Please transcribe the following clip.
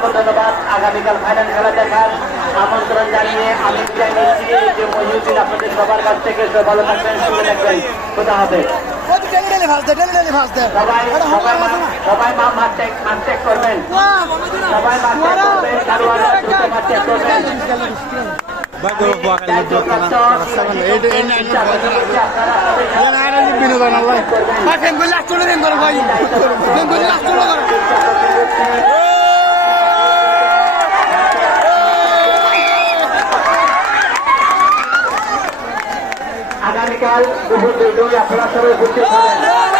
অসংখ্য ধন্যবাদ। আগামীকাল ফাইনাল খেলা দেখার আমন্ত্রণ জানিয়ে আমি বিদায় নিচ্ছি। যে মহিউদ্দিন আপনাদের সবার কাছ থেকে ভালো থাকবেন, সুস্থ থাকবেন। কোথা হবে সবাই মাঠ ত্যাগ করবেন, সবাই মাঠ ত্যাগ করবেন, খেলোয়াড়রা দ্রুত মাঠ ত্যাগ করবেন। আগামীকাল দুপুর 2টায় আপনারা সবাই উপস্থিত হবেন।